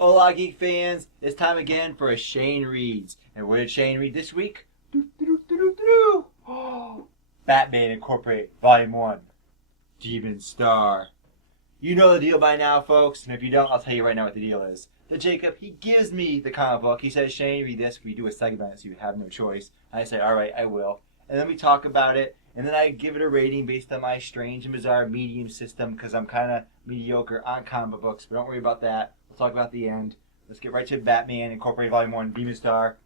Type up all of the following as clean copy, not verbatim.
Hola, Geek fans! It's time again for a Shane Reads. And what did Shane read this week? Batman Incorporated, Volume 1, Demon Star. You know the deal by now, folks, and if you don't, I'll tell you right now what the deal is. That Jacob, he gives me the comic book. He says, Shane, read this. We do a segment, so you have no choice. I say, all right, I will. And then we talk about it, and then I give it a rating based on my strange and bizarre medium system, because I'm kind of mediocre on comic books, but don't worry about that. We'll talk about the end. Let's get right to Batman Incorporated Volume 1, Demon Star.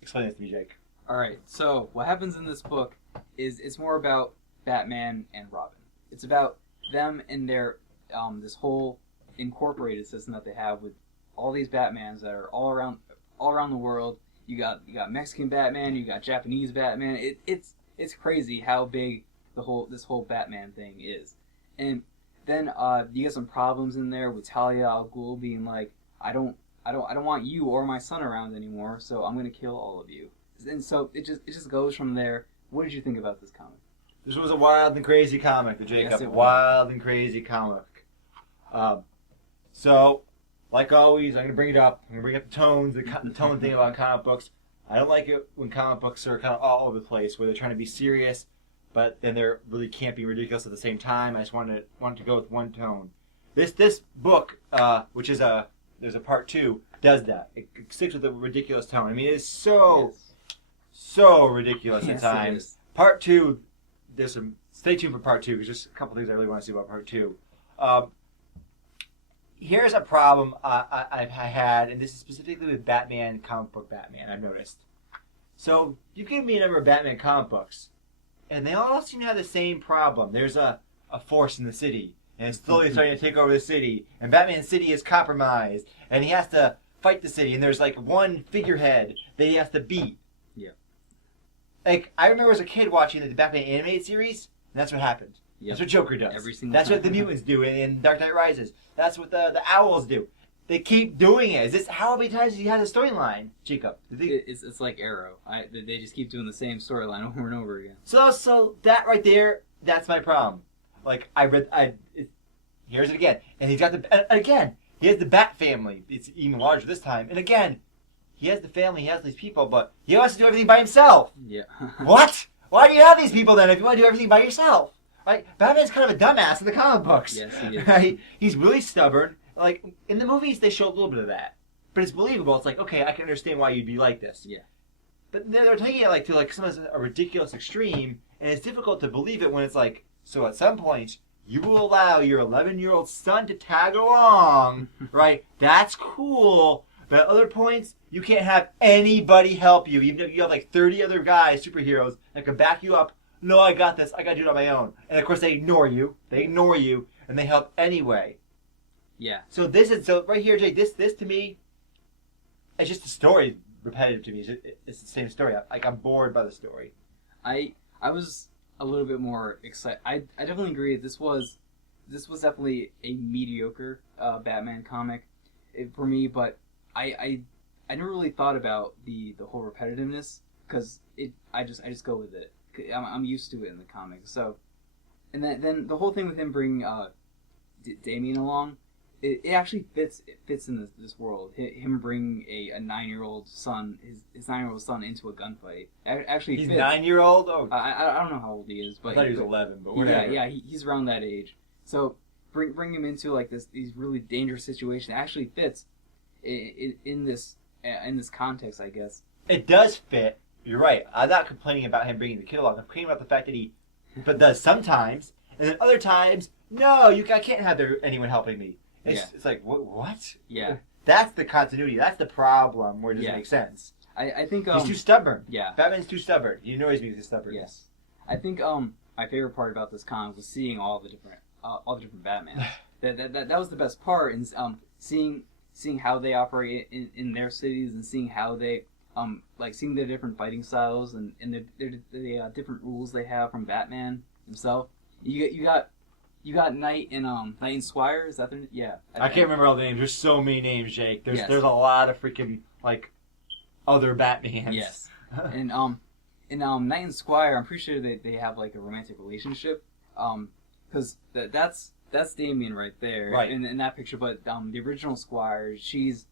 Explain this to me, Jake. Alright, so what happens in this book is it's more about Batman and Robin. It's about them and their this whole incorporated system that they have with all these Batmans that are all around the world. You got Mexican Batman, you got Japanese Batman. It's crazy how big this whole Batman thing is. And then you get some problems in there with Talia al Ghul being like, I don't want you or my son around anymore, so I'm gonna kill all of you. And so it just goes from there. What did you think about this comic? This was a wild and crazy comic, the Jacob. Yes, wild and crazy comic. So, like always, I'm going to bring it up. I'm going to bring up the tones, the tone thing about comic books. I don't like it when comic books are kind of all over the place, where they're trying to be serious, but then they're really campy and ridiculous at the same time. I just wanted to go with one tone. This book, which is there's a part 2, does that. It sticks with a ridiculous tone. I mean, it is so ridiculous at times. Part 2, there's some. Stay tuned for part 2, because there's a couple things I really want to see about part 2. Here's a problem I've had, and this is specifically with Batman, comic book Batman, I've noticed. So, you've given me a number of Batman comic books, and they all seem to have the same problem. There's a force in the city, and it's slowly starting to take over the city, and Batman's city is compromised, and he has to fight the city, and there's like one figurehead that he has to beat. Yeah. Like, I remember as a kid watching the Batman animated series, and that's what happened. Yep. That's what Joker does. Every single That's time. what the mutants do in Dark Knight Rises. That's what the owls do. They keep doing it. Is this how many times he has a storyline, Jacob? It's like Arrow. They just keep doing the same storyline over and over again. So that right there, that's my problem. Like here's it again, and he's got again. He has the Bat family. It's even larger this time, and again, he has the family. He has these people, but he has to do everything by himself. Yeah. What? Why do you have these people then if you want to do everything by yourself? Right? Batman's kind of a dumbass in the comic books. Yes, he is. Right? He's really stubborn. Like, in the movies, they show a little bit of that. But it's believable. It's like, okay, I can understand why you'd be like this. Yeah. But they're taking it to some a ridiculous extreme, and it's difficult to believe it when it's like, so at some point, you will allow your 11-year-old son to tag along, right? That's cool. But at other points, you can't have anybody help you, even if you have like 30 other guys, superheroes, that can back you up. No, I got this. I got to do it on my own. And of course, they ignore you. And they help anyway. Yeah. So right here, Jake. This to me, it's just a story repetitive to me. It's the same story. I'm bored by the story. I was a little bit more excited. I definitely agree. This was definitely a mediocre Batman comic for me, but I never really thought about the whole repetitiveness, because I just go with it. I'm used to it in the comics. So, and then the whole thing with him bringing Damian along, it actually fits in this world. Him bringing a 9-year-old son, his 9-year-old son, into a gunfight. Actually, He's fits. 9-year-old. Oh, I don't know how old he is, but I thought he was 11. But whatever. Yeah, he's around that age. So bring him into like these really dangerous situations. It actually fits in this context, I guess. It does fit. You're right. I'm not complaining about him bringing the kid along. I'm complaining about the fact that he does sometimes, and then other times, no, I can't have anyone helping me. It's like, what? Yeah. That's the continuity. That's the problem where it doesn't make sense. I think... he's too stubborn. Yeah. Batman's too stubborn. He annoys me with his stubbornness. Yes. I think my favorite part about this comic was seeing all the different Batmans. that was the best part, and seeing how they operate in their cities, and seeing how they... seeing their different fighting styles and the different rules they have from Batman himself. You got Knight and Squire. Is that their? Yeah. I can't remember all the names. There's so many names, Jake. There's Yes. a lot of freaking other Batmans. Yes. and Knight and Squire, I'm pretty sure they have like a romantic relationship. Because that's that's Damien right there, Right. in that picture. But the original Squire, she's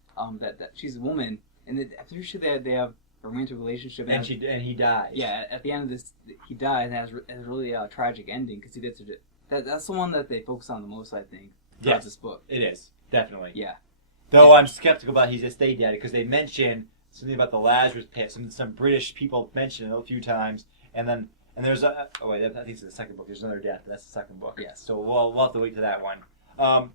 she's a woman, and I'm pretty sure they have a romantic relationship. And he dies. Yeah, at the end of this, he dies, and it has a really tragic ending because he did such a. That's the one that they focus on the most, I think. Yes, this book. It is definitely. Yeah. Though I'm skeptical about his estate dead because they mention something about the Lazarus pit. Some British people mention it a few times, and there's I think it's the second book. There's another death. That's the second book. Yes. So we'll have to wait to that one.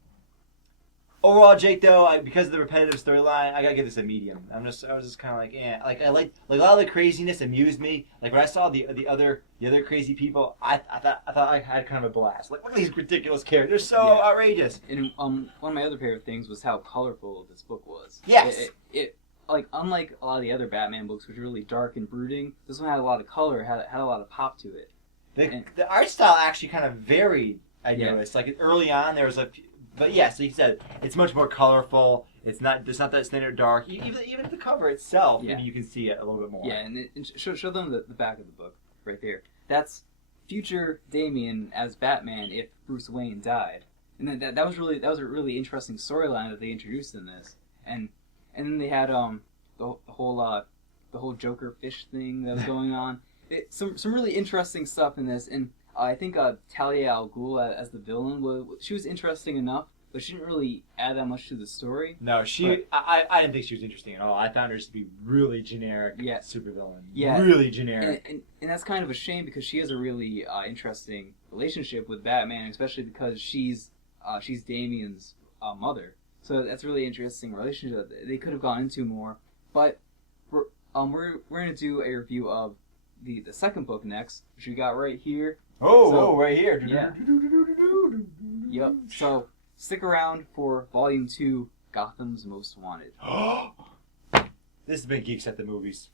Overall, Jake, though, because of the repetitive storyline, I gotta give this a medium. I was just kind of like, eh. Like I like a lot of the craziness amused me. Like when I saw the other crazy people, I thought I had kind of a blast. Like, look at these ridiculous characters, they're so outrageous. And one of my other favorite things was how colorful this book was. Yes. It like unlike a lot of the other Batman books, which are really dark and brooding, this one had a lot of color, had a lot of pop to it. The art style actually kind of varied. I noticed. Like early on, there was a. But yes, like you said, it's much more colorful. It's not that standard dark. Even the cover itself, maybe you can see it a little bit more. Yeah, and show them the back of the book right there. That's future Damien as Batman if Bruce Wayne died, and that was a really interesting storyline that they introduced in this. And then they had the whole Joker fish thing that was going on. Some really interesting stuff in this, and I think Talia al Ghul as the villain she was interesting enough, but she didn't really add that much to the story. No, I didn't think she was interesting at all. I found her just to be really generic supervillain. Yeah, really generic. And that's kind of a shame because she has a really interesting relationship with Batman, especially because she's Damien's mother. So that's a really interesting relationship that they could have gone into more. But we're gonna do a review of the second book next, which we got right here. Right here. Yeah. Yep. So stick around for Volume 2, Gotham's Most Wanted. This has been Geeks at the Movies.